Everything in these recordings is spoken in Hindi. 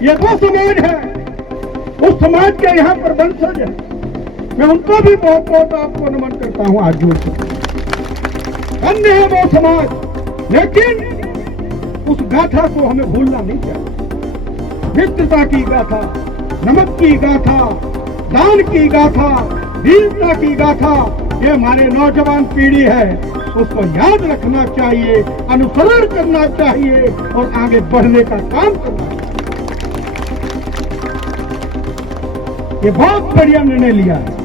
ये वो समाज है, उस समाज के यहाँ पर वंशज है। मैं उनको भी बहुत बहुत आपको नमन करता हूँ आज जोर से। अन्य है वो समाज, लेकिन उस गाथा को हमें भूलना नहीं चाहिए। मित्रता की गाथा, नमक की गाथा, दान की गाथा, वीरता की गाथा, ये हमारे नौजवान पीढ़ी है, उसको याद रखना चाहिए, अनुसरण करना चाहिए और आगे बढ़ने का काम करना चाहिए। ये बहुत बढ़िया निर्णय लिया है।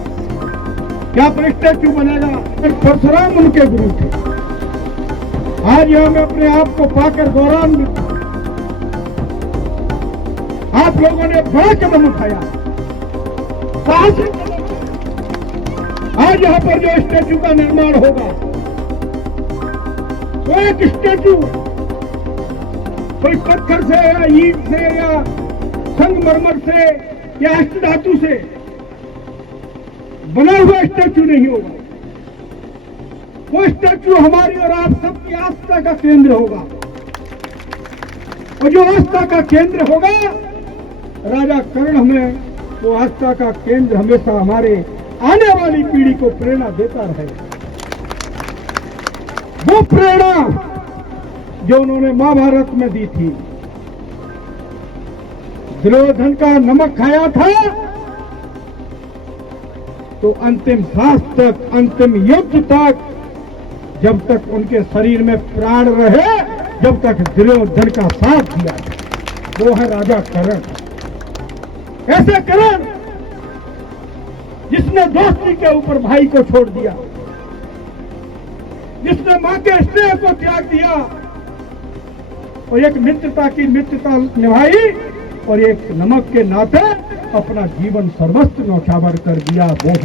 क्या पर स्टैच्यू बनेगा? परशुराम उनके गुरु थे। आज यहां मैं अपने आप को पाकर गौरवान्वित हूं। आप लोगों ने बड़ा कदम उठाया, साहसिक कदम। आज यहां पर जो स्टैच्यू का निर्माण होगा, वो एक स्टैच्यू कोई पत्थर से या ईंट से या संगमरमर से या अष्टधातु से बना हुआ स्टैच्यू नहीं होगा। वो स्टैच्यू हमारी और आप सबकी आस्था का केंद्र होगा, और जो आस्था का केंद्र होगा, राजा कर्ण हमें वो आस्था का केंद्र हमेशा हमारे आने वाली पीढ़ी को प्रेरणा देता रहेगा। वो प्रेरणा जो उन्होंने महाभारत में दी थी। दुर्योधन का नमक खाया था तो अंतिम सांस तक, अंतिम युद्ध तक, जब तक उनके शरीर में प्राण रहे, जब तक दुर्योधन का साथ दिया, वो है राजा कर्ण। ऐसे कर्ण जिसने दोस्ती के ऊपर भाई को छोड़ दिया, जिसने मां के स्नेह को त्याग दिया और एक मित्रता की मित्रता निभाई और एक नमक के नाते अपना जीवन सर्वस्व न्यौछावर कर दिया, वो है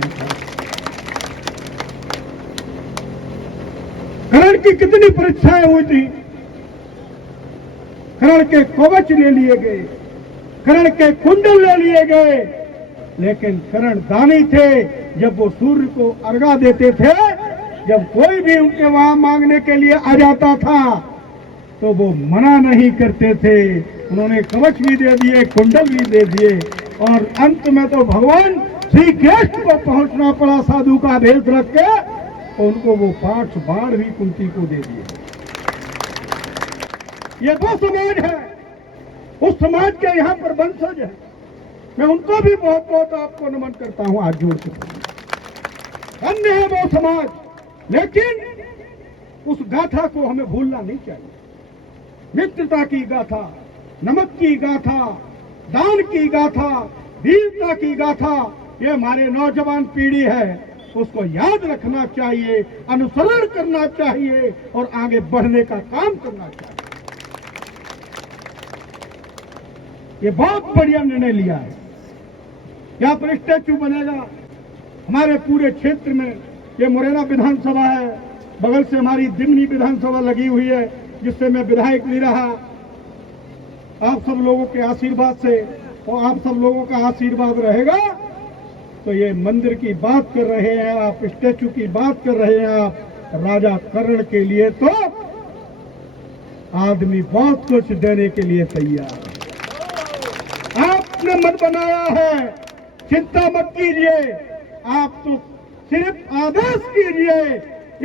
कर्ण की कितनी परीक्षाएं हुई थी। कर्ण के कवच ले लिए गए, कर्ण के कुंडल ले लिए गए, लेकिन कर्ण दानी थे। जब वो सूर्य को अर्घा देते थे, जब कोई भी उनके वहां मांगने के लिए आ जाता था तो वो मना नहीं करते थे। उन्होंने कवच भी दे दिए, कुंडल भी दे दिए, और अंत में तो भगवान श्री कृष्ण को पहुंचना पड़ा साधु का भेष रख के, और उनको वो 5 बाण भी कुंती को दे दिए। ये वो समाज है, उस समाज के यहाँ पर वंशज है। मैं उनको भी बहुत बहुत आपको नमन करता हूं आज जोर से। अन्य है वो समाज, लेकिन उस गाथा को हमें भूलना नहीं चाहिए। मित्रता की गाथा, नमक की गाथा, दान की गाथा, वीरता की गाथा, ये हमारे नौजवान पीढ़ी है, उसको याद रखना चाहिए, अनुसरण करना चाहिए और आगे बढ़ने का काम करना चाहिए। ये बहुत बढ़िया निर्णय लिया है। यहाँ पर स्टैच्यू बनेगा हमारे पूरे क्षेत्र में। ये मुरैना विधानसभा है, बगल से हमारी दिमनी विधानसभा लगी हुई है, जिससे मैं विधायक भी रहा। आप सब लोगों के आशीर्वाद से और आप सब लोगों का आशीर्वाद रहेगा तो ये मंदिर की बात कर रहे हैं आप, स्टैच्यू की बात कर रहे हैं आप। राजा कर्ण के लिए तो आदमी बहुत कुछ देने के लिए तैयार है। आपने मन बनाया है, चिंता मत कीजिए, आप तो सिर्फ आदेश कीजिए,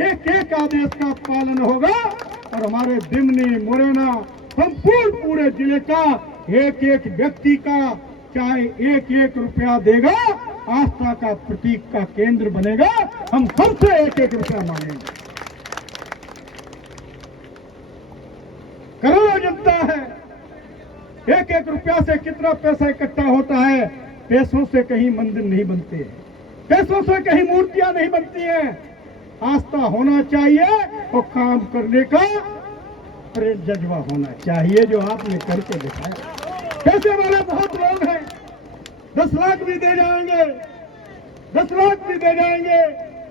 एक एक आदेश का पालन होगा और हमारे दिमनी, मुरैना, संपूर्ण पूरे जिले का एक एक व्यक्ति का चाहे एक एक रुपया देगा, आस्था का प्रतीक का केंद्र बनेगा। हम सबसे एक एक रुपया मांगेंगे। करोड़ों जनता है, एक एक रुपया से कितना पैसा इकट्ठा होता है। पैसों से कहीं मंदिर नहीं बनते, पैसों से कहीं मूर्तियां नहीं बनती हैं। आस्था होना चाहिए और काम करने का प्रेम जज्बा होना चाहिए, जो आपने करके दिखाया। पैसे वाले बहुत लोग हैं, 10 लाख भी दे जाएंगे, 10 लाख भी दे जाएंगे,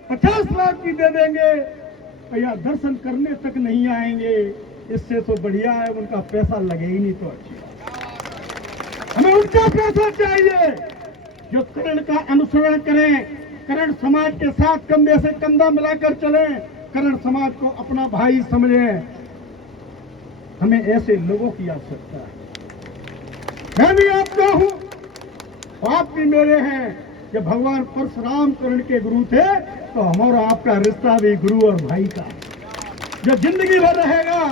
50 लाख भी दे देंगे, या दर्शन करने तक नहीं आएंगे। इससे तो बढ़िया है उनका पैसा लगे ही नहीं तो अच्छी बात। हमें उनका पैसा चाहिए जो कर्ण का अनुसरण करें, कर्ण समाज के साथ कंधे से कंधा मिलाकर चलें, कर्ण समाज को अपना भाई समझें। हमें ऐसे लोगों की आवश्यकता है। मैं भी आपका हूं, आप भी मेरे हैं। जब भगवान परशुराम कर्ण के गुरु थे तो हमारा आपका रिश्ता भी गुरु और भाई का जो जिंदगी भर रहेगा।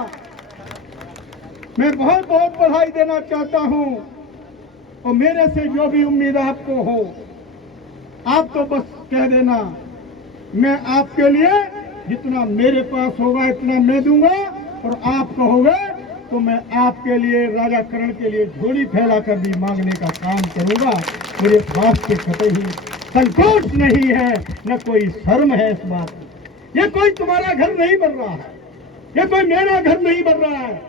मैं बहुत बहुत बधाई देना चाहता हूं और मेरे से जो भी उम्मीद आपको हो आप तो बस कह देना, मैं आपके लिए जितना मेरे पास होगा इतना मैं दूंगा, और आप कहोगे तो मैं आपके लिए राजा कर्ण के लिए झोली फैलाकर भी मांगने का काम करूंगा। मेरे पास के कतई संकोच नहीं है, न कोई शर्म है इस बात में। ये कोई तुम्हारा घर नहीं बन रहा है, ये कोई मेरा घर नहीं बन रहा है,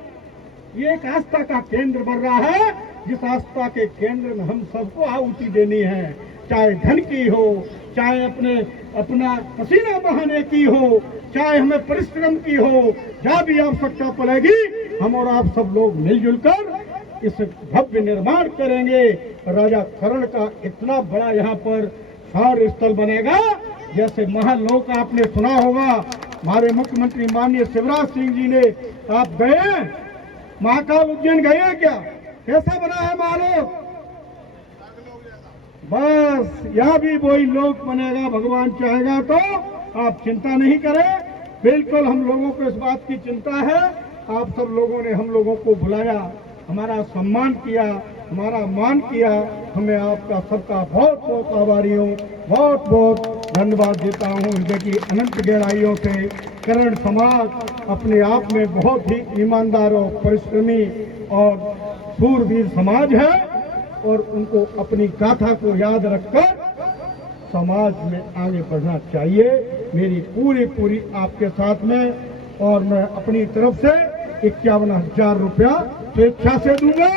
ये एक आस्था का केंद्र बन रहा है, जिस आस्था के केंद्र में हम सबको आहुति देनी है, चाहे धन की हो, चाहे अपना पसीना बहाने की हो, चाहे हमें परिश्रम की हो, जहाँ भी आवश्यकता पड़ेगी हम और आप सब लोग मिलजुल कर इस भव्य निर्माण करेंगे। राजा कर्ण का इतना बड़ा यहाँ पर शौर्य स्थल बनेगा, जैसे महालोक आपने सुना होगा। हमारे मुख्यमंत्री माननीय शिवराज सिंह जी ने, आप गए महाकाल उज्जैन गए क्या? कैसा बना है महालोक? बस यहाँ भी वही लोक बनेगा, भगवान चाहेगा तो। आप चिंता नहीं करें, बिल्कुल हम लोगों को इस बात की चिंता है। आप सब लोगों ने हम लोगों को बुलाया, हमारा सम्मान किया, हमारा मान किया, हमें आपका सबका बहुत बहुत आभारी हूँ, बहुत बहुत धन्यवाद देता हूँ हृदय की अनंत गहराइयों से। कर्ण समाज अपने आप में बहुत ही ईमानदार और परिश्रमी और शूरवीर समाज है, और उनको अपनी गाथा को याद रखकर समाज में आगे बढ़ना चाहिए। मेरी पूरी आपके साथ में, और मैं अपनी तरफ से 51,000 रुपया स्वेच्छा से दूंगा,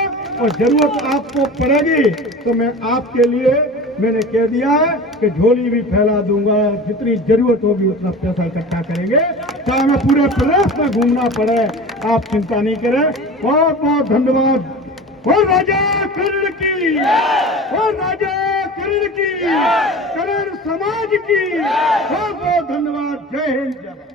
और जरूरत आपको पड़ेगी तो मैं आपके लिए मैंने कह दिया है कि झोली भी फैला दूंगा, जितनी जरूरत होगी उतना पैसा इकट्ठा करेंगे, चाहे मैं पूरे प्रदेश में घूमना पड़े, आप चिंता नहीं करें। बहुत बहुत धन्यवाद। और राजा कर्ण की, और राजा कर्ण की, कर्ण समाज की बहुत बहुत धन्यवाद। जय हिंद।